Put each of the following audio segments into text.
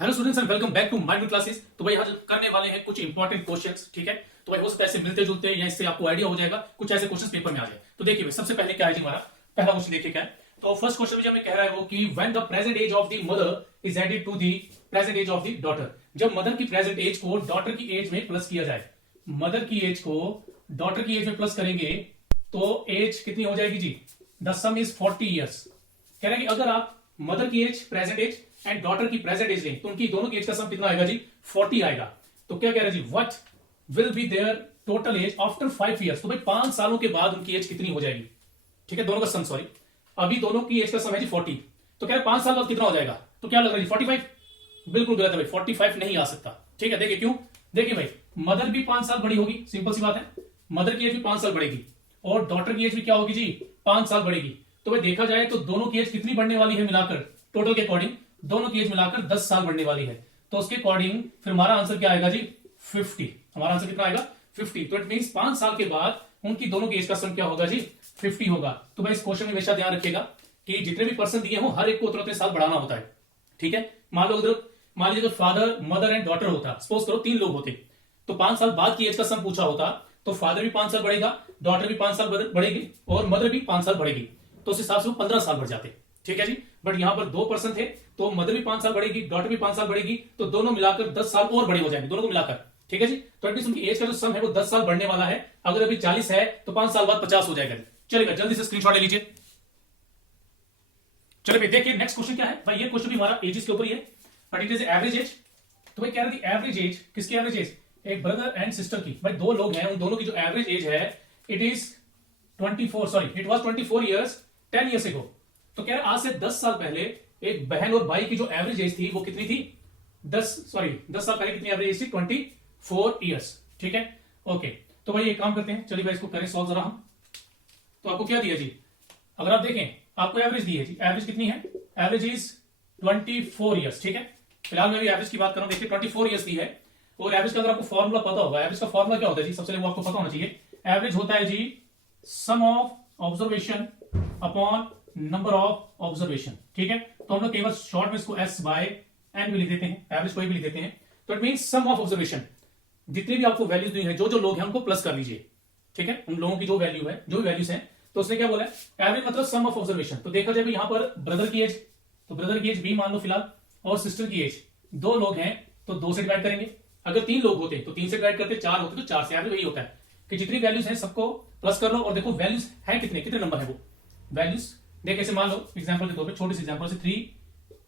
Hello students and welcome back to mind classes. तो भाई आज करने वाले हैं कुछ इंपॉर्टेंट क्वेश्चंस, ठीक है। तो भाई हो सकता है ऐसे मिलते जुलते या इससे आपको आइडिया हो जाएगा, कुछ ऐसे क्वेश्चंस पेपर में आ जाए। तो देखिए भाई सबसे पहले क्या है जी, हमारा पहला क्वेश्चन देखिए क्या है। तो फर्स्ट क्वेश्चन में हमें कह रहा है वो कि when the present age of the mother is added to the present age of the daughter, जब मदर की प्रेजेंट एज को डॉटर की एज में प्लस किया जाए, मदर की एज को डॉटर की एज में प्लस करेंगे तो एज कितनी हो जाएगी जी, द सम इज 40 ईयर्स। कह रहे हैं कि अगर आप मदर की age present age and daughter की प्रेजेंट एज लें तो उनकी दोनों की एज का सम कितना आएगा जी, 40 आएगा। तो क्या कह रहे हैं जी, what will be their total age after 5 years. तो भाई 5 सालों के बाद उनकी एज कितनी हो जाएगी, ठीक है, दोनों का सम, सॉरी अभी दोनों की एज का सम है जी 40। तो कह रहे हैं 5 साल बाद कितना हो जाएगा, तो क्या लग रहा है जी 45। बिल्कुल गलत है भाई, 45 नहीं आ सकता, ठीक है। देखिए क्यों, देखिए भाई मदर भी 5 साल बड़ी होगी, सिंपल सी बात है, मदर की एज भी 5 साल बढ़ेगी और डॉटर की एज भी क्या होगी जी, 5 साल बढ़ेगी। तो भाई देखा जाए तो दोनों की एज कितनी बढ़ने वाली है मिलाकर, टोटल के अकॉर्डिंग दोनों की एज मिलाकर 10 साल बढ़ने वाली है। तो उसके अकॉर्डिंग फिर हमारा आंसर क्या आएगा जी, 50। हमारा आंसर कितना आएगा, 50। तो इट मींस 5 साल के बाद उनकी दोनों की एज का सम क्या होगा जी, 50 होगा। तो भाई इस क्वेश्चन में हमेशा ध्यान रखिएगा कि जितने भी पर्सन दिए हो हर एक को उतने साल बढ़ाना होता है, ठीक है। मान लो उधर, मान लीजिए फादर मदर एंड डॉटर होता, सपोज करो 3 लोग होते, तो 5 साल बाद की एज का सम पूछा होता तो फादर भी 5 साल बढ़ेगा, डॉटर भी 5 साल बढ़ेगी और मदर भी 5 साल बढ़ेगी, तो उस हिसाब से वो 15 साल बढ़ जाते, ठीक है जी। बट यहां पर 2 पर्सन थे तो मदर भी 5 साल बढ़ेगी, डॉटर भी 5 साल बढ़ेगी, तो दोनों मिलाकर 10 साल और बड़े हो जाएंगे, दोनों को मिलाकर, ठीक है जी। तो एटलीस्ट उनकी एज का जो सम है वो 10 साल बढ़ने वाला है। अगर अभी 40 है तो 5 साल बाद 50 हो जाएगा। चलेगा, जल्दी से स्क्रीनशॉट ले लीजिए। चलिए भाई देखिए नेक्स्ट क्वेश्चन क्या है। भाई ये क्वेश्चन भी हमारा एजेस के ऊपर ही है, but it is average age. तो भाई कह रहे थे एवरेज एज, किसकी एवरेज एज, एक ब्रदर एंड सिस्टर की। भाई 2 लोग हैं, उन दोनों की जो एवरेज एज है it is 24, sorry it was 24 years 10 years ago. तो कह रहे आज से 10 साल पहले एक बहन और भाई की जो एवरेज एज थी वो कितनी थी, 10 साल पहले कितनी एवरेज एज थी, 24 इयर्स, ठीक है। ओके, तो भाई एक काम करते हैं, चलिए भाई इसको करें सॉल्व जरा हम। तो आपको क्या दिया जी, अगर आप देखें आपको एवरेज दी है जी, एवरेज कितनी है, एवरेज इज 24 इयर्स, ठीक है। फिलहाल मैं भी एवरेज की बात कर रहा हूं, देखिए 24 इयर्स दी है। और एवरेज का अगर आपको फॉर्मूला पता होगा, एवरेज का फॉर्मूला क्या होता है जी, सबसे पहले वो आपको पता होना चाहिए। एवरेज होता है जी sum of observation upon number of observation, ठीक है। तो हम लोग केवल शॉर्ट में इसको एस बाय एन भी लिख देते हैं, एवरेज कोई भी लिख देते हैं। तो it mean sum of observation, जितनी भी आपको वैल्यूज दी है, जो जो लोग हैं उनको प्लस कर लीजिए, ठीक है। उन लोगों की जो वैल्यू है, जो भी वैल्यूज हैं, तो उसने क्या बोला है, एवरेज मतलब सम ऑफ ऑब्जर्वेशन। तो देखा जाए यहां पर ब्रदर की एज, तो ब्रदर की एज बी मान लो फिलहाल, और सिस्टर की एज, 2 लोग हैं तो 2 से डिवाइड करेंगे। अगर 3 लोग होते तो 3 से डिवाइड करते, 4 होते तो 4 से। एवरेज वही होता है कि जितनी वैल्यूज हैं सबको प्लस कर लो। और देखो वैल्यूज है कितने, कितने नंबर है वो वैल्यूज, देख ऐसे मान लो एग्जांपल के तौर पे, छोटी सी एग्जांपल से 3,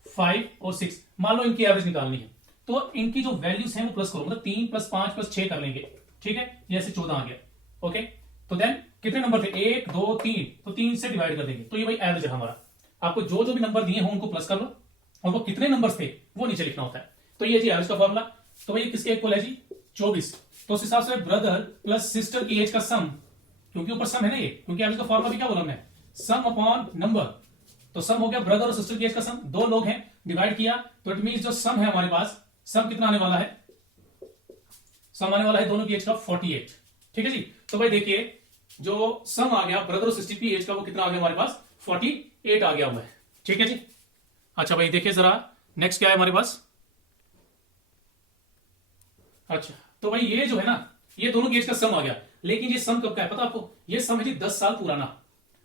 5 और 6 मान लो इनकी एवरेज निकालनी है, तो इनकी जो वैल्यूज हैं वो प्लस करो, मतलब 3 + 5 + 6 कर लेंगे, ठीक है। जैसे 14 आ गया, ओके। तो देन कितने नंबर थे, 1 2 3, तो 3 से डिवाइड कर देंगे। तो ये भाई एवरेज है हमारा। आपको जो जो भी नंबर दिए हो उनको प्लस कर लो और वो कितने नंबर्स थे वो नीचे लिखना होता है। तो ये जी एवरेज का फॉर्मूला। तो भाई किसके इक्वल है जी, 24। तो उस हिसाब से ब्रदर प्लस सिस्टर की एज का सम, क्योंकि ऊपर सम है ना ये, क्योंकि एवरेज का फॉर्मूला भी क्या बोला हमने, सम अपॉन नंबर। तो सम हो गया ब्रदर और सिस्टर की एज का सम, 2 लोग हैं डिवाइड किया, तो इट मींस जो सम है हमारे पास, सम कितना आने वाला है, सम आने वाला है दोनों की एज का 48, ठीक है जी। तो भाई देखिए जो सम आ गया ब्रदर और सिस्टर की एज का वो कितना आ गया हमारे पास, 48 आ गया हुआ है, ठीक है जी। अच्छा भाई देखिए जरा नेक्स्ट क्या है हमारे पास। अच्छा तो भाई ये जो है ना, ये दोनों की एज का सम आ गया, लेकिन ये सम कब का है पता आपको, ये सम है जी 10 साल पुराना।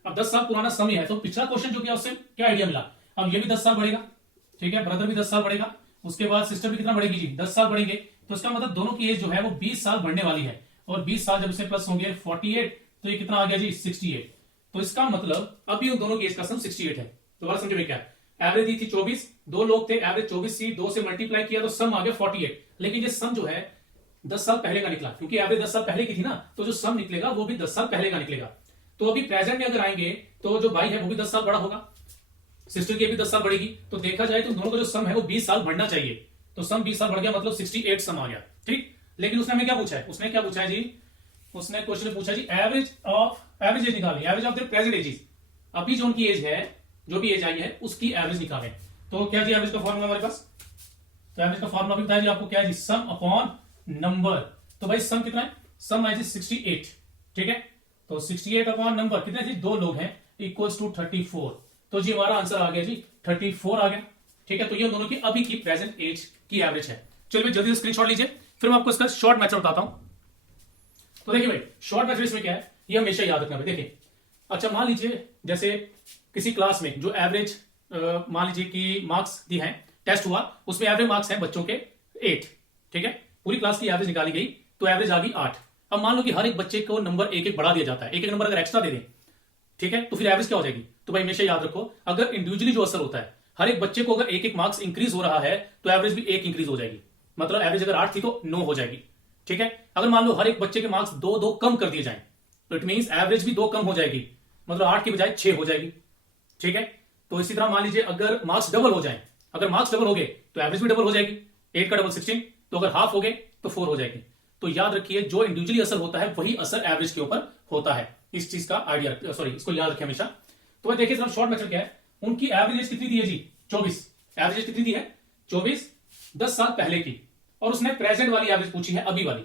अब 10 साल पुराना सम ही है, तो पिछला क्वेश्चन जो किया उससे क्या आइडिया मिला, अब ये भी 10 साल बढ़ेगा, ठीक है, ब्रदर भी 10 साल बढ़ेगा, उसके बाद सिस्टर भी कितना बढ़ेगी जी, 10 साल बढ़ेंगे। तो इसका मतलब दोनों की एज जो है वो 20 साल बढ़ने वाली है, और 20 साल जब इससे प्लस होंगे 48, तो ये कितना आ गया जी 68। तो इसका मतलब अभी उन दोनों की एज का सम 68 है। दोबारा समझे में क्या, एवरेज दी थी 24, 2 लोग थे, एवरेज 24 सी, 2 से मल्टीप्लाई किया तो सम आ गया 48। लेकिन ये सम जो है 10 साल पहले का निकला, क्योंकि एवरेज 10 साल पहले की थी ना, तो जो सम निकलेगा वो भी 10 साल पहले का निकलेगा। तो अभी प्रेजेंट में अगर आएंगे तो जो भाई है वो भी 10 साल बड़ा होगा, सिस्टर की भी 10 साल बढ़ेगी, तो देखा जाए तो दोनों का जो सम है वो 20 साल बढ़ना चाहिए। तो सम 20 साल बढ़ गया, मतलब 68 सम आ गया, ठीक। लेकिन उसने हमें क्या पूछा है, उसने क्या पूछा है जी, उसने क्वेश्चन में पूछा जी एवरेज एज निकालें, average of the present ages, अभी जो उनकी एज है, जो भी एज आई है उसकी एवरेज निकालें। तो क्या जी एवरेज का फॉर्मूला हमारे पास, तो एवरेज का फॉर्मूला भी बताया जी आपको, क्या है जी, सम अपॉन नंबर। तो भाई सम कितना है, सम है जी 68, ठीक है। तो 68 अपॉन नंबर कितने जी, 2 लोग हैं, इक्वल्स टू 34। तो जी हमारा आंसर आ गया जी 34 आ गया। ठीक है, तो ये उन दोनों की अभी की प्रेजेंट एज की एवरेज है। चलिए जल्दी से स्क्रीनशॉट लीजिए, फिर मैं आपको इसका शॉर्ट मेथड बताता हूं। तो देखिए भाई, शॉर्ट मेथड इसमें क्या है, ये हमेशा याद रखना भाई। देखिए, अच्छा मान लीजिए जैसे किसी क्लास में जो एवरेज मान लीजिए कि मार्क्स दी हैं, टेस्ट हुआ, उसमें एवरेज मार्क्स हैं बच्चों के 8, ठीक है, पूरी क्लास की एवरेज निकाली गई तो एवरेज आ गई 8। अब मान लो कि हर एक बच्चे को नंबर एक एक बढ़ा दिया जाता है, एक एक नंबर अगर एक्स्ट्रा दे दें, ठीक है, तो फिर एवरेज क्या हो जाएगी। तो भाई हमेशा याद रखो, अगर इंडिविजुअली जो असर होता है, हर एक बच्चे को अगर एक एक मार्क्स इंक्रीज हो रहा है तो एवरेज भी 1 इंक्रीज हो जाएगी। मतलब एवरेज अगर 8 थी तो 9 हो जाएगी, ठीक है। अगर मान लो हर एक बच्चे के मार्क्स 2-2 कम कर दिए जाएं तो इट मींस एवरेज भी 2 कम हो जाएगी, मतलब 8 की बजाय 6 हो जाएगी, ठीक है। तो इसी तरह मान लीजिए अगर मार्क्स डबल हो जाए, अगर मार्क्स डबल हो गए तो एवरेज भी डबल हो जाएगी, 8 का डबल 16, तो अगर हाफ हो गए तो 4 हो जाएगी। तो याद रखिए, जो इंडिविजुअली असर होता है वही असर एवरेज के ऊपर होता है। इस चीज का आइडिया, सॉरी, इसको याद रखें हमेशा। तो भाई देखिए शॉर्ट मेथड क्या है, उनकी एवरेज कितनी दी है जी, 24। एवरेज कितनी दी है, 24, 10 साल पहले की, और उसने प्रेजेंट वाली एवरेज पूछी है, अभी वाली।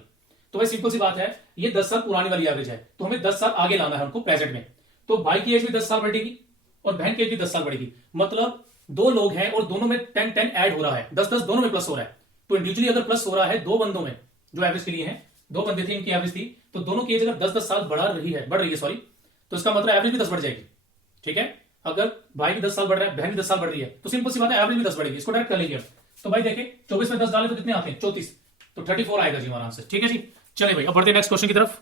तो भाई सिंपल सी बात है, ये 10 साल पुरानी वाली एवरेज है, तो हमें 10 साल आगे लाना है उनको प्रेजेंट में। तो भाई की एज भी 10 साल बढ़ेगी और बहन की एज भी 10 साल बढ़ेगी, मतलब दो लोग हैं और दोनों में 10-10 ऐड हो रहा है, 10-10 दोनों में प्लस हो रहा है। तो इंडिविजुअली अगर प्लस हो रहा है दो बंदों में, जो एवरेज के लिए है, दो बंदे थे इनकी एवरेज थी, तो दोनों की एज अगर 10-10 साल बढ़ रही है सॉरी, तो इसका मतलब एवरेज भी 10 बढ़ जाएगी, ठीक है। अगर भाई भी 10 साल बढ़ रहा है, बहन भी 10 साल बढ़ रही है, तो सिंपल सी बात है एवरेज भी 10 बढ़ेगी। इसको डायरेक्ट कर लीजिए। तो भाई देखिए 24 में 10 डाले तो कितने आते हैं, 34, तो 34 आएगा जी हमारा आंसर, ठीक है जी। चलिए भाई अब बढ़ते हैं नेक्स्ट क्वेश्चन की तरफ।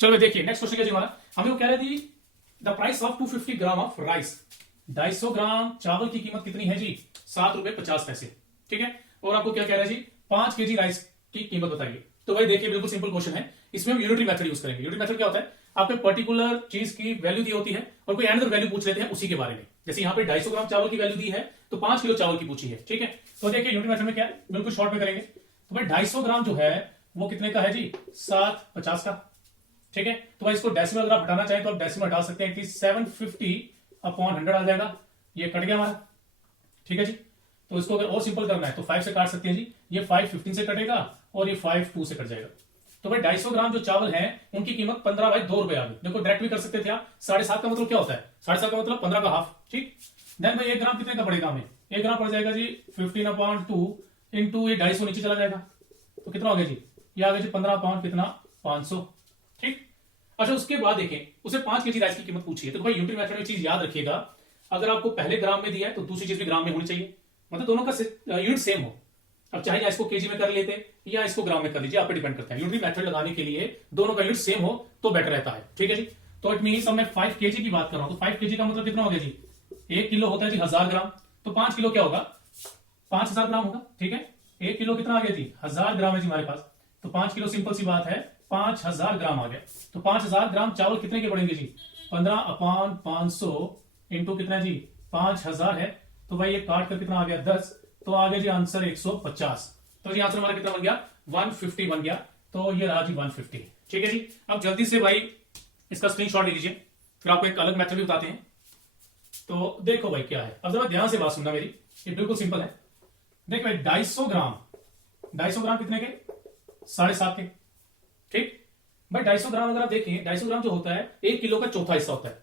चलो भाई देखिए नेक्स्ट क्वेश्चन क्या जी हमारा, हमें वो कह रहे थी the price of 250 gram of rice, 250 ग्राम चावल की कीमत कितनी है जी, 7 रुपए 50 पैसे, ठीक है। और आपको क्या कह रहा है जी, 5 केजी राइस की कीमत बताइए। तो भाई देखिए बिल्कुल सिंपल क्वेश्चन है, इसमें हम यूनिटरी मेथड यूज करेंगे। यूनिटरी मेथड क्या होता है, आपको पर्टिकुलर चीज की वैल्यू दी होती है और कोई अनदर वैल्यू पूछ लेते हैं उसी के बारे में। जैसे यहाँ पे 250 ग्राम चावल की वैल्यू दी है तो 5 किलो चावल की पूछी है, ठीक है। तो देखिए यूनिटरी मेथड में क्या है, बिल्कुल शॉर्ट में करेंगे। तो भाई 250 ग्राम जो है वो कितने का है जी, 750 का, ठीक है। तो भाई इसको डेसिमल अगर आप हटाना चाहें तो आप डेसिमल हटा सकते हैं, 750/100 आ जाएगा, ये कट गया हमारा, ठीक है जी। तो इसको अगर और सिंपल करना है तो 5 से काट सकते हैं जी, ये 5 15 से कटेगा और ये 5 2 से कट जाएगा। तो भाई 250 ग्राम जो चावल है उनकी कीमत 15/2 रुपए आ गई। देखो डायरेक्ट भी कर सकते थे आप, 7.5 का मतलब क्या होता है, 7.5 का मतलब 15 का हाफ, ठीक। देन भाई 1 ग्राम कितने का पड़ेगा हमें, 1 ग्राम पड़ जाएगा जी 15/2 इंटू ये 250 नीचे चला जाएगा, तो कितना हो गया जी, ये आ गया जी 15 कितना 500, ठीक। अच्छा उसके बाद देखें उसे 5 केजी राइस की कीमत पूछी है। तो भाई यूनिटरी मेथड में चीज याद रखिएगा, अगर आपको पहले ग्राम में दिया है तो दूसरी चीज भी ग्राम में होनी चाहिए, मतलब दोनों का यूनिट सेम हो। अब चाहे या इसको केजी में कर लेते या इसको ग्राम में कर लीजिए, आप पे डिपेंड करता है। यूनिटरी मेथड लगाने के लिए दोनों का यूनिट सेम हो तो बेटर रहता है, ठीक है जी। तो इट मींस मैं 5 केजी की बात कर रहा हूं, तो 5 केजी का मतलब कितना हो गया जी, 1 किलो होता है जी 1000 ग्राम, तो 5 किलो क्या होगा, 5000 ग्राम होगा, ठीक है। 1 किलो कितना आ गया जी, 1000 ग्राम है जी हमारे पास, तो 5 किलो सिंपल सी बात है 5000 ग्राम आ गया। तो 5000 ग्राम चावल कितने के पड़ेंगे जी, 15/500 इंटू कितना जी 5000 है, तो भाई ये काट कर कितना आ गया 10, तो आ गया जी आंसर 150। तो जी आंसर हमारा कितना बन गया, 150 बन गया। तो ये रहा जी 150, ठीक है जी। अब जल्दी से भाई इसका स्क्रीनशॉट ले लीजिए, फिर आपको एक अलग मेथड भी बताते हैं। तो देखो भाई क्या है, अब जरा ध्यान से बात सुनना मेरी, ये बिल्कुल सिंपल है। देखो भाई 250 ग्राम कितने के, 7.5 के, ठीक। भाई 250 ग्राम अगर आप देखें, 250 ग्राम जो होता है 1 किलो का चौथा हिस्सा होता है,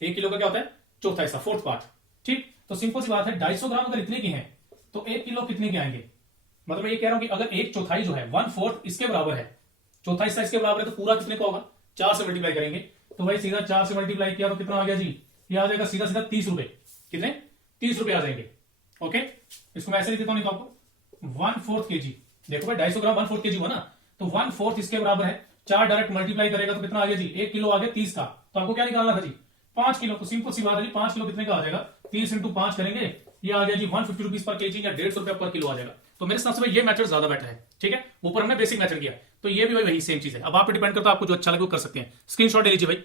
1 किलो का क्या होता है, चौथा हिस्सा, 4th पार्ट, ठीक। तो सिंपल सी बात है 250 ग्राम अगर इतने के हैं तो 1 किलो कितने के आएंगे, मतलब मैं ये कह रहा हूं कि अगर 1/4 जो है 1/4 इसके बराबर है, चौथा हिस्सा इसके बराबर है, तो पूरा कितने का होगा, 4 से मल्टीप्लाई करेंगे। तो भाई सीधा 4 से मल्टीप्लाई किया तो कितना आ गया जी, ये आ जाएगा सीधा सीधा 30 रुपए, कितने 30 रुपए आ जाएंगे, ओके। इसको मैं ऐसे लिख देता हूं, नहीं तो आपको 1/4 केजी, देखो भाई 250 ग्राम 1/4 केजी हुआ ना, तो 1/4 इसके बराबर है, 4 डायरेक्ट मल्टीप्लाई करेगा तो कितना आ गया जी, 1 किलो आ गया 30 का, तो आपको क्या निकालना था जी 5 किलो। तो सिंपल सी बात है जी 5 किलो कितने का आ जाएगा, 30 इंटू 5 करेंगे, ये आ गया जी 150 रुपीज पर केजी या 150 रुपया पर किलो आ जाएगा। तो मेरे हिसाब से भाई ये मेथड ज्यादा बेटर है, ठीक है। ऊपर हमने बेसिक मेथड किया, तो ये भी भाई वही सेम चीज है। अब आप पे डिपेंड करता है, आपको जो अच्छा लगे वो कर सकते हैं। स्क्रीनशॉट ले लीजिए भाई।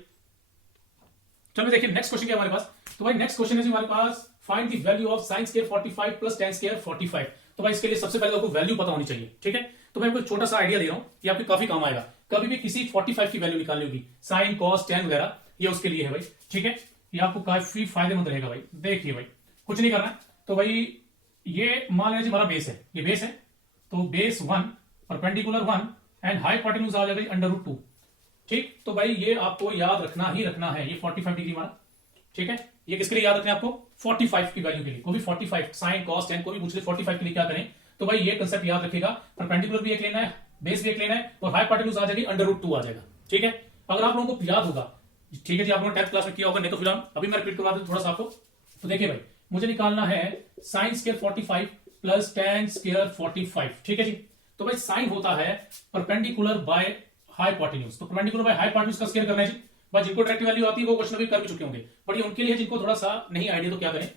चलो देखिए नेक्स्ट क्वेश्चन क्या हमारे पास, तो भाई नेक्स्ट क्वेश्चन है जी हमारे पास, find the value of sin square 45 plus tan square 45। तो भाई इसके लिए सबसे पहले आपको वैल्यू पता होनी चाहिए, ठीक है। तो मैं आपको एक छोटा सा आइडिया दे रहा हूं, ये आपके काफी काम आएगा। कभी भी किसी 45 की वैल्यू निकालनी होगी, साइन कॉस tan वगैरह, ये उसके लिए है भाई, ठीक है। ये आपको काफी फायदेमंद रहेगा भाई। देखिए भाई कुछ नहीं करना, तो भाई ये मान लीजिए हमारा बेस है, ये बेस है, तो बेस 1 परपेंडिकुलर 1 एंड हाइपोटेन्यूज आ जाएगा √2, ठीक। तो भाई ये आपको याद रखना ही रखना है, ये 45 डिग्री हमारा, ठीक है। ये किसके लिए याद रखें आपको? 45 की वैल्यू के लिए। कोई भी 45 साइन कॉस टेन कोई भी पूछ ले 45 के लिए क्या करें, तो भाई ये कंसेप्ट याद रखिएगा, परपेंडिकुलर भी एक लेना है, बेस भी एक लेना है, और हाइपोटेन्यूज आ जाएगी √2 आ जाएगा। ठीक है, अगर आप लोगों को याद होगा, ठीक है जी, आप लोगों ने 10th क्लास में किया होगा, नहीं तो फिर अभी मैं रिपीट करवा दूं थोड़ा सा आपको। तो देखिए भाई, मुझे निकालना है sine square 45 plus ten square 45। ठीक है जी, तो भाई साइन होता है परपेंडिकुलर बाय हाइपोटेन्यूज, तो परपेंडिकुलर बाय हाइपोटेन्यूज का स्क्वायर करना है जी। भाई जिनको डायरेक्ट वैल्यू आती है वो क्वेश्चन अभी कर भी चुके होंगे, बट ये उनके लिए जिनको थोड़ा सा नहीं आइडिया तो क्या करें,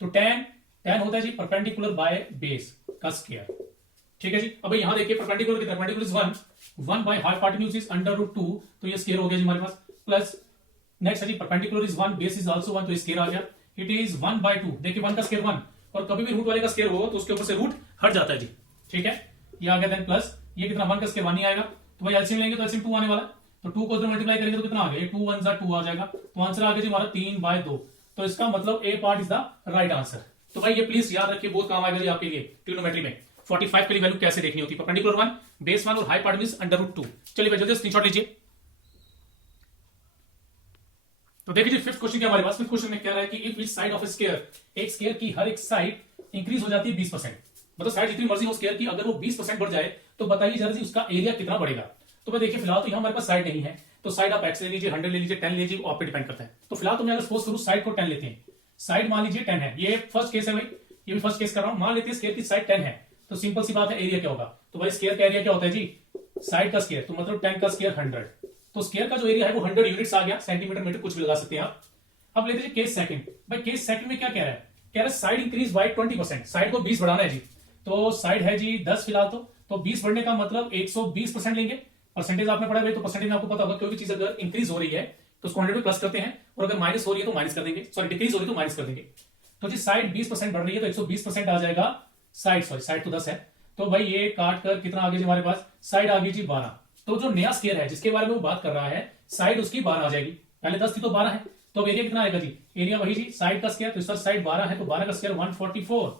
तो टेन होता है जी परपेंडिकुलर बाय बेस का स्क्वायर। ठीक है जी, अब यहां देखिए परपेंडिकुलर कितना, perpendicular is 1 by hypotenuse is √2, तो ये स्क्वायर हो गया जी हमारे पास, प्लस नेक्स्ट है जी perpendicular is 1, base is also 1, तो ये स्क्वायर आ गया, इट इज 1/2। देखिए 1 का स्क्वायर 1, और कभी भी रूट वाले का स्क्वायर हो तो उसके ऊपर से रूट हट जाता है जी। ठीक है, ये आ गया, देन प्लस ये कितना 1 का स्क्वायर 1 ही आएगा, तो भाई एलसीएम लेंगे तो एलसीएम 2 आने वाला, तो 2 को इधर मल्टीप्लाई करेंगे तो कितना आ गया, ये 2 1 2 आ जाएगा, तो आंसर आ गया जी हमारा 3/2। तो इसका मतलब A part is the right answer. तो भाई ये प्लीज याद रखिए, बहुत काम आएगा जी आपके लिए ट्रिग्नोमेट्री में। 45 की वैल्यू कैसे देखनी होती है, परपेंडिकुलर 1, बेस 1 और हाइपोटेन्यूज √2। चलिए भाई जल्दी स्क्रीनशॉट लीजिए। तो देखिए जी फिफ्थ क्वेश्चन क्या हमारे पास, फिफ्थ क्वेश्चन में कह रहा है कि if which side of square, एक स्क्वायर की हर एक साइड इंक्रीज हो जाती है 20%, मतलब साइड जितनी मर्जी हो स्क्वायर की, अगर वो 20% बढ़ जाए तो बताइए जरा जी उसका एरिया कितना बढ़ेगा। तो भाई देखिए फिलहाल तो यहाँ हमारे पास साइड नहीं है, तो साइड आप एक्स ले लीजिए, 100 ले लीजिए, 10 ले लीजिए, वो आप पे डिपेंड करता है। तो फिलहाल तो मैं अगर सपोज करूँ साइड को 10 लेते हैं, साइड मान लीजिए 10 है, ये फर्स्ट केस है भाई, ये भी फर्स्ट केस कर रहा हूं, मान लेते हैं स्क्वायर की साइड 10 है, तो सिंपल सी बात है एरिया क्या होगा, तो भाई स्क्वायर का एरिया क्या होता है जी, साइड का स्क्वायर, तो मतलब 10 का स्क्वायर 100, तो स्क्वायर का जो एरिया है वो 100 यूनिट्स आ गया, सेंटीमीटर मीटर कुछ भी लगा सकते हैं आप। अब लेते हैं केस सेकंड, भाई केस सेकंड में क्या कह रहा है, कह रहा है साइड इंक्रीज बाय 20%, साइड को 20 बढ़ाना है जी, तो साइड है जी 10 फिलहाल तो 20 बढ़ने का मतलब 120% लेंगे, परसेंटेज आपने पढ़ा भाई, तो परसेंटेज में आपको पता होगा कोई भी चीज अगर इंक्रीज हो रही है तो उसको 100 पे प्लस करते हैं, और अगर माइनस हो रही है तो माइनस कर देंगे, सॉरी डिक्रीज हो रही है तो माइनस कर देंगे। तो जी साइड 20% बढ़ रही है तो 120% आ जाएगा साइड, सॉरी साइड तो 10 है, तो भाई ये काट कर कितना आ गया जी हमारे पास, साइड आ गई जी 12। तो जो नया स्क्वायर है जिसके बारे में वो बात कर रहा है, साइड उसकी 12 आ जाएगी, पहले 10 थी तो 12 है, तो अब एरिया कितना आएगा जी, एरिया वही जी साइड का स्क्वायर, तो इस साइड 12 है तो 12 का स्क्वायर 144।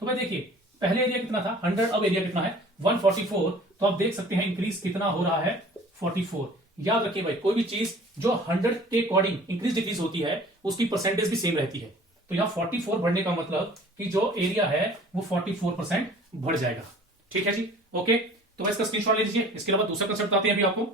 तो भाई देखिए पहले एरिया कितना था 100, अब एरिया कितना है 144, तो आप देख सकते हैं इंक्रीज कितना हो रहा है 44। याद रखिए भाई कोई भी चीज जो 100 के अकॉर्डिंग इंक्रीज डिक्रीज होती है उसकी परसेंटेज भी सेम रहती है, तो यहाँ 44 बढ़ने का मतलब कि जो एरिया है वो 44% बढ़ जाएगा। ठीक है जी, ओके, तो इसका स्क्रीनशॉट ले लीजिए। इसके अलावा दूसरा कंसेप्ट आते हैं अभी आपको,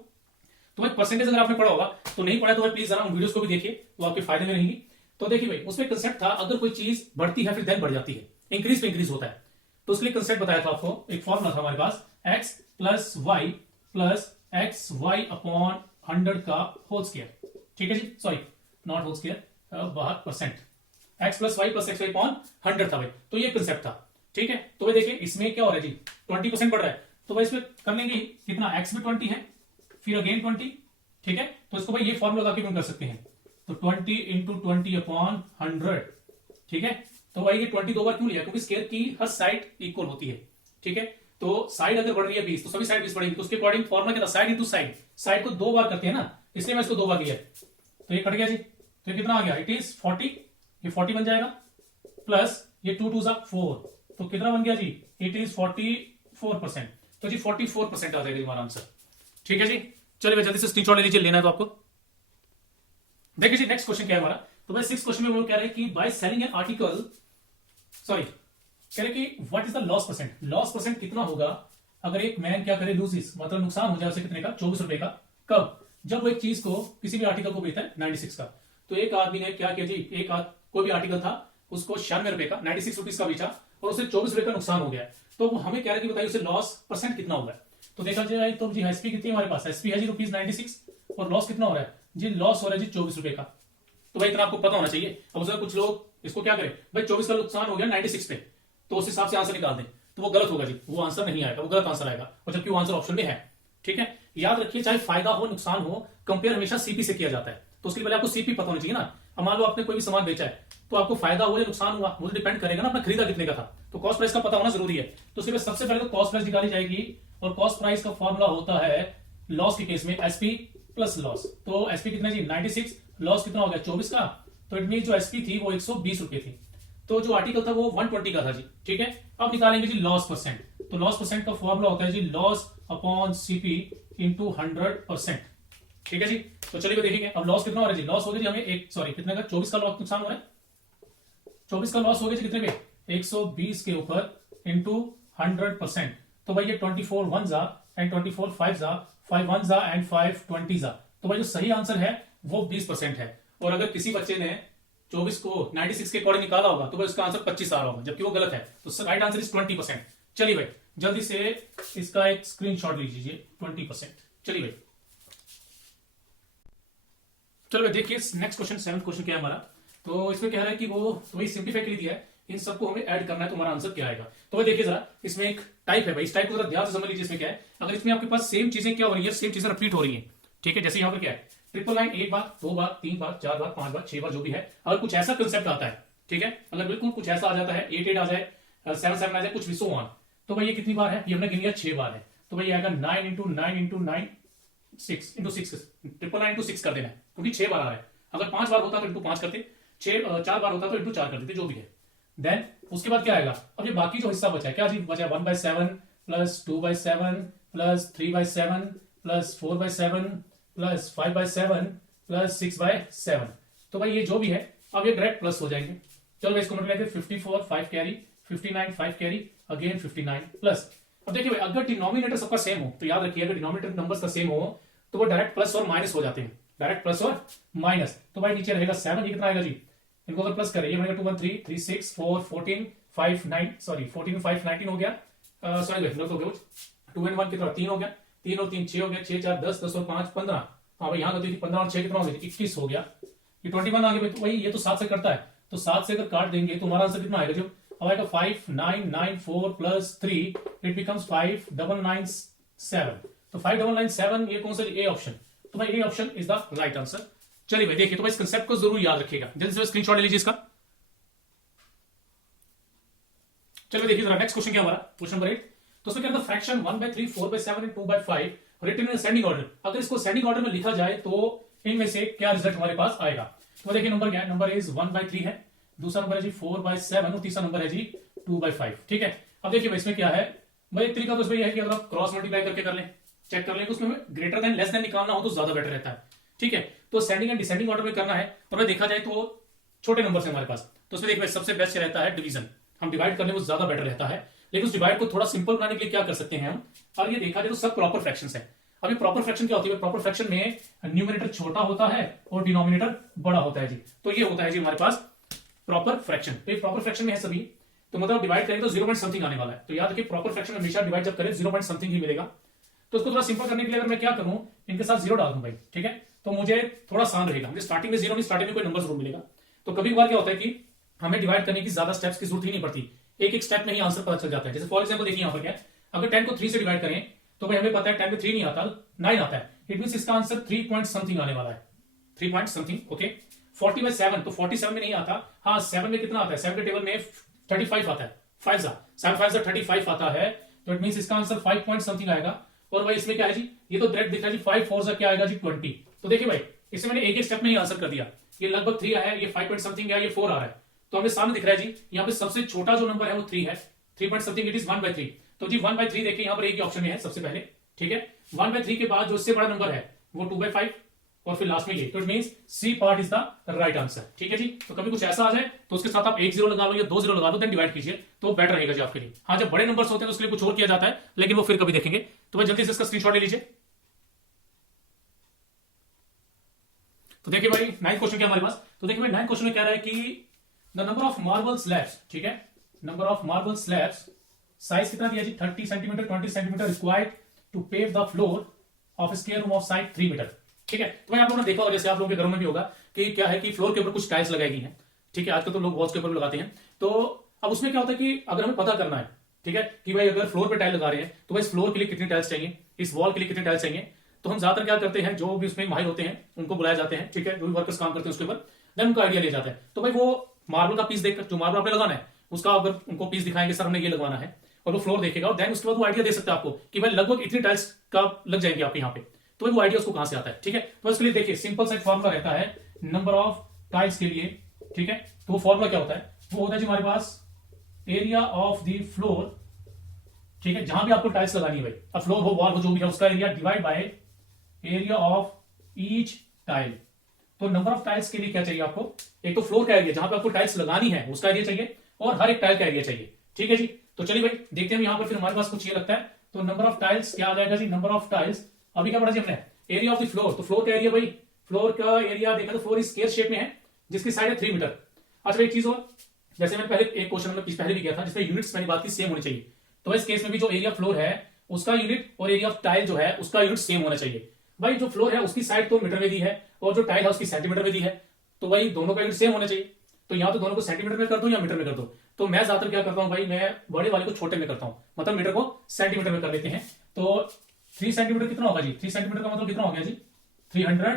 तो भाई परसेंटेज अगर आपने पढ़ा होगा, तो नहीं पढ़ा तो भाई प्लीज जरा उन वीडियोस को भी देखिए, वो आपके फायदे में रहेंगी। तो देखिए भाई उसमें कंसेप्ट था अगर कोई चीज बढ़ती है फिर देन बढ़ जाती है, इंक्रीज पे इंक्रीज होता है, तो उसके लिए कंसेप्ट बताया था आपको, एक फॉर्मूला था हमारे पास x plus y plus x y upon 100 का होल स्क्वायर। ठीक है जी, sorry not whole square, 72%, x plus y plus x y upon 100 था भाई, तो ये कंसेप्ट था। ठीक है, तो भाई देखिए इसमें क्या हो रहा है जी 20% बढ़ रहा है, तो भाई इसमें कर लेंगे कितना, x भी 20 है फिर अगेन 20। ठीक है, तो इसको भाई ये फॉर्मूला लगा के कर सकते हैं, तो 20 इंटू 20 अपॉन 100। ठीक है, तो भाई ये 20 दो बार क्यों लिया, क्योंकि स्क्वायर की हर साइड इक्वल होती है। ठीक है, तो साइड अगर बढ़ रही है 20 तो सभी साइड 20 बढ़ेगी, तो उसके अकॉर्डिंग फॉर्मूला क्या था, साइड इंटू साइड, साइड को दो बार करते हैं ना, इसलिए मैं इसको दो बार लिया, तो ये कट गया जी, तो ये कितना आ गया, इट इज 40, ये 40 बन जाएगा, प्लस ये 2 2 4, तो कितना बन गया जी, इट इज 44%, तो जी 44% आ जाएगा हमारा आंसर। ठीक है जी, चलिए जल्दी से स्क्रीनशॉट ले लीजिए, लेना है तो आपको। देखिए जी नेक्स्ट क्वेश्चन क्या है हमारा, तो भाई 6 क्वेश्चन में वो कह रहे हैं कि by selling an article, sorry कह रहे कि what is the loss percent, loss percent कितना होगा अगर एक मैन क्या करे, लूजिस मतलब नुकसान हो जाए उसे कितने का, 24 रुपए का, कब, जब वो एक चीज को किसी भी आर्टिकल को बेचता है 96 का। तो एक आदमी ने क्या किया जी, एक कोई भी आर्टिकल था उसको 96 रुपए का 96 रुपीज का बेचा और उसे 24 रुपए का नुकसान हो गया, तो वो हमें कह रहा है कि बताइए उसे लॉस परसेंट कितना होगा। तो देखा जाए तो जी एसपी कितनी हमारे पास, एसपी है जी ₹96 और लॉस कितना हो रहा है जी, लॉस हो रहा है जी 24 रुपए का। तो भाई इतना आपको पता होना चाहिए। अब उसमें कुछ लोग इसको क्या करें, भाई 24 का नुकसान हो गया 96 पे, तो उस हिसाब से आंसर निकाल दें, तो वो गलत होगा जी, वो आंसर नहीं आएगा, वो गलत आंसर आएगा, और जबकि वो आंसर ऑप्शन में है। ठीक है, याद रखिए चाहे फायदा हो नुकसान हो, कंपेयर हमेशा सीपी से किया जाता है, तो उसके लिए आपको सीपी पता होना चाहिए ना। अब मान लो आपने कोई भी सामान बेचा है, तो आपको फायदा हुआ या नुकसान हुआ वो डिपेंड करेगा ना अपना खरीदा कितने का था, तो कॉस्ट प्राइस का पता होना जरूरी है। तो उसके लिए सबसे पहले तो कॉस्ट प्राइस निकाली जाएगी, और कॉस्ट प्राइस का फॉर्मूला होता है लॉस के केस में एसपी प्लस लॉस। तो एसपी कितना जी 96, लॉस कितना हो गया 24 का, तो इट मीन जो एसपी थी वो 120 रुपए थी, तो जो आर्टिकल था वो 120 का था जी। ठीक है, अब निकालेंगे जी लॉस परसेंट, तो लॉस परसेंट का फॉर्मूला होता है जी लॉस अपॉन सीपी इंटू 100%। ठीक है जी, तो चलिए देखेंगे अब लॉस कितना हो रहा है जी, लॉस हो गया जी हमें एक, सॉरी कितने का 24 का लॉस नुकसान हो रहा है, 24 का लॉस हो गया जी कितने पे, 120 के ऊपर इंटू 100%। तो भाई ये 24 वन जा एंड 24 फाइव जा, 5 वन जा एंड 5 20 जा। तो भाई जो सही आंसर है वो 20% है। और अगर किसी बच्चे ने 24 को 96 के अकॉर्डिंग निकाला होगा तो भाई उसका आंसर 25 आ रहा होगा, जबकि वो गलत है। तो राइट आंसर इज 20%। चलिए भाई जल्दी से इसका एक स्क्रीनशॉट ले लीजिए, 20%। चलिए भाई, चलो भाई देखिए नेक्स्ट क्वेश्चन, 7th क्वेश्चन क्या है हमारा। तो इसमें क्या है कि वो तो वही सिंप्लीफाई के लिए दिया है, इन सबको हमें ऐड करना है तो हमारा आंसर क्या आएगा। तो भाई देखिए जरा, इसमें एक टाइप है भाई, इस टाइप को जरा ध्यान से समझ लीजिए। इसमें क्या है, अगर इसमें आपके पास सेम चीजें क्या हो रही है, सेम चीजें रिपीट हो रही है, ठीक है। जैसे यहाँ पर क्या है, ट्रिपल लाइन 1 बार, 2 बार, 3 बार, 4 बार, 5 बार, 6 बार, जो भी है। अगर कुछ ऐसा कंसेप्ट आता है, ठीक है, मतलब बिल्कुल कुछ ऐसा आ जाता है, 8 8 आ जाए, 7 7 आ जाए, कुछ भी सो ऑन, तो भाई ये कितनी बार है, ये हमने गिन लिया 6 बार है। तो भाई आएगा 9 into 9 into 9 6 into 6, triple 9 into 6 कर देना है, क्योंकि 6 बार आ रहा है। अगर 5 बार होता तो इंटू 5 करते, 4 बार होता तो इंटू 4 कर देते, जो भी है। देन उसके बाद क्या आएगा, अब ये बाकी जो हिस्सा बचा है, क्या जी बचा, 1/7 plus 2/7 plus 3/7 plus 4/7 plus 5/7 plus 6/7। तो भाई ये जो भी है अब ये डायरेक्ट प्लस हो जाएंगे। चलो भाई इसको मल्टीप्लाई करें, 54 5 कैरी, 59 5 कैरी, अगेन 59 प्लस। अब देखिए भाई अगर डिनोमिनेटर सबका सेम हो तो याद रखिए, अगर डिनोमिनेटर नंबर्स का सेम हो तो वो डायरेक्ट प्लस और माइनस हो जाते हैं, डायरेक्ट प्लस और माइनस। तो भाई नीचे रहेगा 7, ये कितना आएगा जी, इनको अगर प्लस करें, ये बनेगा 2 1 3 3 6 4 14 5 9, सॉरी 14 5 19 हो गया, सॉरी भाई गलत हो गया, 2 and 1 कितना 3 हो गया, 3 और 3 6 हो गया, 6 4 10, 10 और 5 15। हाँ भाई यहाँ गलती थी, 15 और 6 कितना हो गया, 21 हो गया। ये 21 आ गया भाई, तो वही ये तो 7 से करता है, तो 7 से अगर काट देंगे तो हमारा आंसर कितना आएगा, जो अब आएगा 5 9 9 4 प्लस 3, इट बिकम्स 5 9 9 7। तो 5 9 9 7 ये कौन सा, ए ऑप्शन। तो भाई A option is the right answer. चलिए भाई देखिए, तो भाई इस कंसेप्ट को जरूर याद रखिएगा, जल्दी से स्क्रीनशॉट ले लीजिए इसका। चलिए देखिए जरा नेक्स्ट क्वेश्चन क्या हमारा, क्वेश्चन नंबर 8। तो उसमें क्या था, fraction 1/3 4/7 and 2/5 written in ascending order. अगर इसको असेंडिंग ऑर्डर में लिखा जाए तो इनमें से क्या रिजल्ट हमारे पास आएगा। तो देखिए नंबर क्या है, नंबर इज 1/3 है, दूसरा नंबर है जी 4/7 और तीसरा नंबर है जी 2/5, ठीक है। अब देखिए भाई इसमें क्या है, भाई एक तरीका तो इसमें यह है कि अगर आप क्रॉस मल्टीप्लाई करके कर लें, चेक कर लें, तो उसमें ग्रेटर देन लेस देन निकालना हो तो ज्यादा बेटर रहता है, ठीक है। तो असेंडिंग एंड डिसेंडिंग ऑर्डर में करना है, और देखा जाए तो छोटे नंबर से हमारे पास, तो उसमें देखिए सबसे बेस्ट रहता है डिवीजन, हम डिवाइड करने में ज्यादा बेटर रहता है। लेकिन उस डिवाइड को थोड़ा सिंपल बनाने के लिए क्या कर सकते हैं हम, और ये देखा जाए तो सब प्रॉपर फ्रैक्शंस है। अभी प्रॉपर फ्रैक्शन क्या होती है, प्रॉपर फ्रैक्शन में न्यूमरेटर छोटा होता है और डिनोमिनेटर बड़ा होता है जी। तो ये होता है जी हमारे पास प्रॉपर फ्रैक्शन। तो ये प्रॉपर फ्रैक्शन में है सभी, तो मतलब डिवाइड करेंगे तो 0 पॉइंट समथिंग आने वाला है। तो याद रखिए प्रॉपर फ्रैक्शन में हमेशा डिवाइड जब करें 0 पॉइंट समथिंग ही मिलेगा। तो उसको थोड़ा सिंपल करने के लिए अगर मैं क्या करूं, इनके साथ 0 डाल दूं भाई, ठीक है, तो मुझे थोड़ा आसान रहेगा। मुझे स्टार्टिंग में 0 नहीं, स्टार्टिंग में कोई नंबर जरूर मिलेगा। तो कभी कभार क्या होता है कि हमें डिवाइड करने की ज्यादा स्टेप्स की जरूरत ही नहीं पड़ती, एक एक स्टेप में ही आंसर पता चल जाता है। जैसे फॉर एग्जांपल देखिए यहाँ पर क्या है, अगर 10 को 3 से डिवाइड करें तो भाई हमें पता है 10 में 3 नहीं आता, 9 आता है। इट मींस इसका आंसर 3 पॉइंट समथिंग आने वाला है, 3 पॉइंट समथिंग, ओके। 40/7 तो 47 में नहीं आता, हाँ 7 में कितना आता है, 7 के टेबल में 35 आता है, 5 7 5 35 आता है। तो इट मींस इसका आंसर 5 पॉइंट समथिंग आएगा। और भाई इसमें क्या है जी, ये तो डायरेक्ट दिख रहा है जी, 5 4 क्या आएगा जी 20। तो देखिए भाई इसे मैंने एक एक स्टेप में ही आंसर कर दिया, ये लगभग 3 है, ये 5 पॉइंट समथिंग है, ये 4 आ रहा है। तो हमें सामने दिख रहा है जी, यहाँ पे सबसे छोटा जो नंबर है वो 3 है, 3 पॉइंट समथिंग, इट इज 1/3। तो जी 1/3 देखिए यहाँ पर एक ही ऑप्शन में है सबसे पहले, ठीक है। 1/3 के बाद जो इससे बड़ा नंबर है वो 2/5 और फिर लास्ट में ये, तो it means C part is the right answer, ठीक है जी। तो कभी कुछ ऐसा आ जाए तो उसके साथ आप 1 0 लगा लो या 2 0 लगा लो, देन डिवाइड कीजिए तो बेटर रहेगा जी आपके लिए। हाँ जब बड़े नंबर्स होते हैं तो उसके लिए कुछ और किया जाता है, लेकिन वो फिर कभी देखेंगे। तो भाई जल्दी से इसका स्क्रीनशॉट ले लीजिए। तो देखिए भाई 9th क्वेश्चन क्या हमारे पास, तो देखिए भाई 9th क्वेश्चन में क्या रहा है कि the number of marble slabs, ठीक है, number of marble slabs, size कितना दिया जी 30 centimetre 20 centimetre required to pave the floor of square room of side 3 metre, ठीक है। तो भाई आप लोगों ने देखा होगा, जैसे आप लोगों के घरों में भी होगा कि क्या है कि फ्लोर के ऊपर कुछ टाइल्स लगाई गई हैं, ठीक है, आजकल तो लोग वॉल्स के ऊपर लगाते हैं। तो अब उसमें क्या होता है कि अगर हमें पता करना है, ठीक है, कि भाई अगर फ्लोर पे टाइल लगा रहे हैं तो भाई इस फ्लोर के लिए कितनी टाइल्स चाहिए, इस वॉल के लिए कितनी टाइल्स चाहिए, तो हम ज्यादातर क्या करते हैं, जो भी उसमें माहिर होते हैं उनको बुलाए जाते हैं, ठीक है, जो भी वर्कर्स काम करते हैं उसके ऊपर, देन उनको आइडिया ले जाता है। तो भाई वो मार्बल का पीस देखकर, जो मार्बल आपने लगाना है उसका अगर उनको पीस दिखाएंगे सर हमने ये लगवाना है, और वो फ्लोर देखेगा, और देन उसके बाद वो आइडिया दे सकता है आपको कि भाई लगभग इतनी टाइल्स का लग जाएंगे आपके यहाँ पे। तो भाई वो आइडिया उसको कहां से आता है, ठीक है। तो इसके लिए देखिए सिंपल सा फॉर्मुला रहता है नंबर ऑफ टाइल्स के लिए, ठीक है। तो वो फॉर्मुला क्या होता है, वो होता है जी हमारे पास एरिया ऑफ द फ्लोर, ठीक है, जहां भी आपको टाइल्स लगानी है भाई, अब फ्लोर हो वॉल हो जो भी है उसका area divide by area of each tile. तो नंबर ऑफ टाइल्स के लिए क्या चाहिए आपको, एक तो फ्लोर का एरिया जहां पे आपको टाइल्स लगानी है उसका एरिया चाहिए, और हर एक टाइल का एरिया चाहिए। ठीक है जी, तो चलिए भाई देखते हैं यहां पर फिर हमारे पास कुछ ये लगता है। तो नंबर ऑफ टाइल्स क्या आ जाएगा जी, नंबर ऑफ टाइल्स अभी क्या पढ़ा जी हमने, एरिया ऑफ द फ्लोर। तो फ्लोर का एरिया भाई, फ्लोर का एरिया देखा तो फ्लोर स्क्वायर शेप में है जिसकी साइड है 3 मीटर। अच्छा एक चीज और, जैसे मैंने पहले एक क्वेश्चन में पहले भी किया था जिसमें यूनिट्स मैंने बात की सेम होनी चाहिए, तो इस केस में भी जो एरिया फ्लोर है उसका यूनिट और एरिया ऑफ टाइल जो है उसका यूनिट सेम होना चाहिए। भाई जो फ्लोर है उसकी साइड तो मीटर में दी है और जो टाइल है उसकी सेंटीमीटर में दी है, तो भाई दोनों का यूनिट सेम होना चाहिए। तो यहाँ तो दोनों को सेंटीमीटर में कर दो या मीटर में कर दो, तो मैं ज्यादातर क्या करता हूँ भाई, मैं बड़े वाले को छोटे में करता हूँ, मतलब मीटर को सेंटीमीटर में कर लेते हैं। तो 3 सेंटीमीटर कितना होगा जी, 3 सेंटीमीटर का मतलब कितना हो गया जी 3 मीटर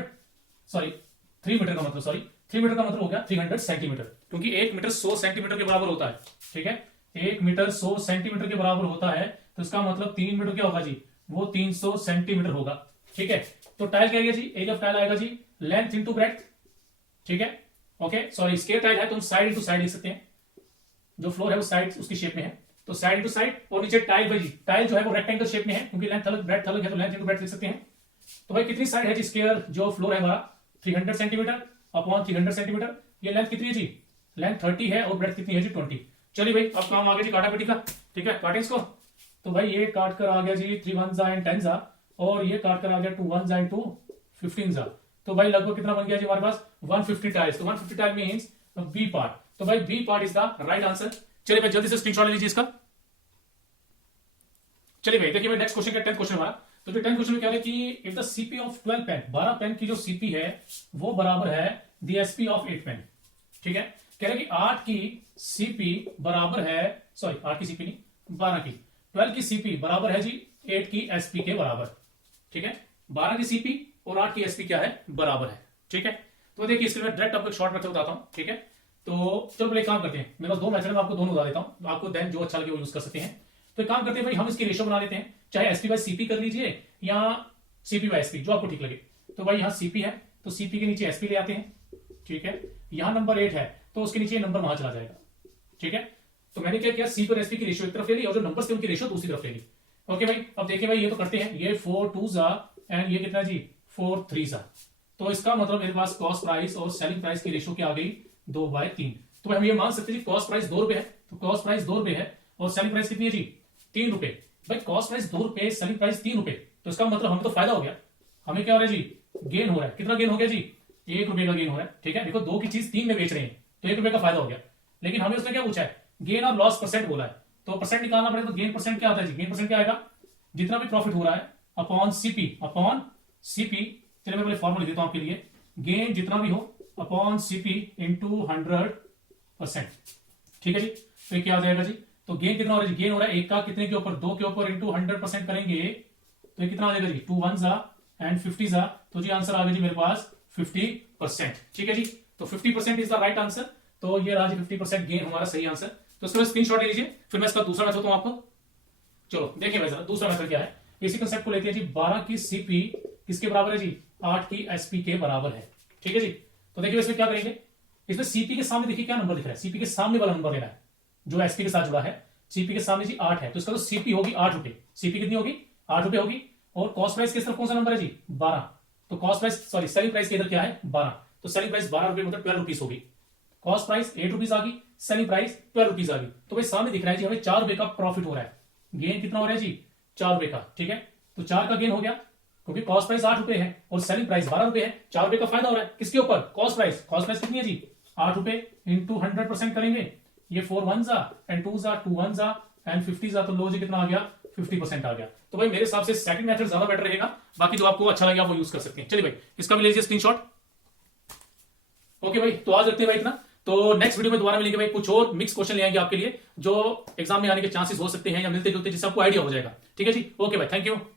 का मतलब 3 मीटर का मतलब हो गया 300 सेंटीमीटर, क्योंकि 1 मीटर 100 सेंटीमीटर के बराबर होता है। ठीक है, 1 मीटर 100 सेंटीमीटर के बराबर होता है, तो इसका मतलब 3 मीटर क्या होगा जी, वो 300 सेंटीमीटर होगा। ठीक है, तो टाइल क्या आएगा जी, एरिया ऑफ टाइल आएगा जी लेंथ इंटू ब्रेड्थ। ठीक है, ओके सॉरी स्क्वायर टाइल है तो हम साइड इंटू साइड लिख सकते हैं, जो फ्लोर है वो साइड उसकी शेप में है, तो साइड इंटू साइड, और नीचे टाइल भाई जी, टाइल जो है वो रेक्टेंगल शेप में है क्योंकि लेंथ अलग ब्रेड्थ अलग है, तो लेंथ इंटू ब्रेड्थ लिख सकते हैं। तो भाई कितनी साइड है जी स्क्वायर, जो फ्लोर है हमारा 300 सेंटीमीटर अपॉन 300 सेंटीमीटर, ये लेंथ कितनी है जी, लेंथ 30 है और ब्रेड्थ कितनी है जी 20। चलिए भाई अब काम आ गया जी काटा पीटी का। ठीक है, काटे इसको, तो भाई ये काट कर आ गया जी 3 1 जा एंड 10 जा, और ये काट कर आ गया 2 1 जा एंड 2 15 जा, तो भाई लगभग कितना बन गया जी हमारे पास 150 टाइल्स। तो 150 टाइल मींस बी पार्ट, तो भाई B part is the right answer. चलिए भाई जल्दी से स्क्रीनशॉट ले लीजिए इसका। चलिए भाई देखिए भाई नेक्स्ट क्वेश्चन का 10th क्वेश्चन हमारा। तो जो 10th क्वेश्चन में क्या है कि if the CP of 12 pen, 12 pen की जो सीपी है वो बराबर है द एसपी ऑफ 8 पेन। ठीक है, कह रहे कि 8 की सीपी बराबर है, सॉरी 8 की सीपी नहीं 12 की, 12 की सीपी बराबर है जी 8 की एसपी के बराबर। ठीक है, 12 की सीपी और 8 की एसपी क्या है, बराबर है। ठीक है, तो देखिए इसके लिए डायरेक्ट आपको शॉर्ट मेथड बताता हूं। ठीक है, तो चलो पहले काम करते हैं, मेरे पास 2 मेथड है, मैं आपको दोनों बता देता हूं, आपको देन जो अच्छा लगे वो यूज कर सकते हैं। तो एक काम करते हैं भाई, हम इसकी रेशियो बना लेते हैं, चाहे एसपी बाय सीपी कर लीजिए या सीपी बाय एसपी, जो आपको ठीक लगे। तो भाई यहाँ सीपी है तो सीपी के नीचे एसपी ले आते हैं। ठीक है, यहाँ नंबर 8 है तो उसके नीचे नंबर वहां चला जाएगा। ठीक है, तो मैंने क्या किया, सीपी और एसपी की रेशियो एक तरफ ले ली और जो नंबर थे उनकी रेशियो दूसरी तरफ ले ली। ओके भाई, अब देखिए भाई ये तो करते हैं, ये 4 2 जा एंड ये कितना जी 4 3 जा, तो इसका मतलब मेरे पास कॉस्ट प्राइस और सेलिंग प्राइस की रेशियो क्या आ गई 2/3। तो भाई हम ये मान सकते हैं कॉस्ट प्राइस 2 रुपए है, तो कॉस्ट प्राइस 2 रुपए है और सेलिंग प्राइस कितनी है जी 3 रुपए। भाई कॉस्ट प्राइस 2 रुपए, सेलिंग प्राइस 3 रुपए, तो इसका मतलब हमें तो फायदा हो गया, हमें क्या हो रहा है जी गेन हो रहा है। कितना गेन हो गया जी 1 रुपए का गेन हो रहा है। ठीक है, देखो 2 की चीज 3 में बेच रहे हैं तो 1 रुपए का फायदा हो गया, लेकिन हमें उसने क्या पूछा है, गेन और लॉस परसेंट बोला है, तो परसेंट निकालना पड़ेगा। तो गेन परसेंट क्या आता है जी, गेन परसेंट क्या आएगा, जितना भी प्रॉफिट हो रहा है अपॉन सीपी, अपॉन सीपी। चलिए मैं पहले फॉर्मूला देता हूं आपके लिए, गेन जितना भी हो अपॉन सीपी इंटू 100%। ठीक है जी, तो ये क्या आ जाएगा जी, तो गेन कितना हो रहा है, गेन हो रहा है 1 का कितने के ऊपर 2 के ऊपर इंटू 100% करेंगे तो ये कितना आ जाएगा जी 2 1 जा एंड 50 जा, तो जी आंसर आ गया जी मेरे पास 50%। ठीक है जी, तो 50% इज द राइट आंसर, तो ये रहा जी 50% गेन हमारा सही आंसर। तो इसका स्क्रीनशॉट ले लीजिए, फिर मैं इसका दूसरा मेथड दूं आपको। चलो देखिए भाई जरा दूसरा मेथड क्या है, इसी कंसेप्ट को लेते हैं जी, 12 की सीपी किसके बराबर है जी 8 की एसपी के बराबर है। ठीक है जी, तो देखिए इसमें क्या करेंगे, इसमें सीपी के सामने देखिए क्या नंबर दिख रहा है, सीपी के सामने वाला नंबर लेना है जो एसपी के साथ जुड़ा है। सीपी के सामने जी 8 है, तो इसका तो सीपी होगी 8 रुपए, सीपी कितनी होगी 8 रुपए होगी, और कॉस्ट प्राइस किस तरफ कौन सा नंबर है जी 12, तो cost price sorry selling price के इधर क्या है 12, तो सेलिंग प्राइस 12 रुपए मतलब 12 रुपीस होगी, कॉस्ट प्राइस 8 रुपीस आ गई, सेलिंग प्राइस 12 रुपीस आ गई। तो भाई सामने दिख रहा है जी हमें 4 रुपए का प्रॉफिट हो रहा है, गेन कितना हो रहा है जी 4 रुपए का। ठीक है, तो 4 का गेन हो गया क्योंकि कॉस्ट प्राइस 8 रुपए है और सेलिंग प्राइस 12 रुपए है, 4 रुपए का फायदा हो रहा है किसके ऊपर, कॉस्ट प्राइस। कॉस्ट प्राइस कितनी है जी 8 रुपए इंटू 100% करेंगे, ये 4 1 जा एंड 2 जा 2 1 जा एंड 50 जा, तो लो जी कितना आ गया 50% आ गया। तो भाई मेरे हिसाब से सेकंड मेथड ज्यादा बेटर रहेगा, बाकी जो आपको अच्छा लगे वो यूज कर सकते हैं। चलिए भाई इसका भी ले लीजिए स्क्रीनशॉट। ओके भाई, तो आज रखते हैं भाई इतना, तो नेक्स्ट वीडियो में दोबारा मिलेंगे भाई, कुछ और मिक्स क्वेश्चन ले आएंगे आपके लिए जो एग्जाम में आने के चांसेस हो सकते हैं या मिलते जुलते, जिससे आपको आइडिया हो जाएगा। ठीक है जी, ओके भाई, थैंक यू।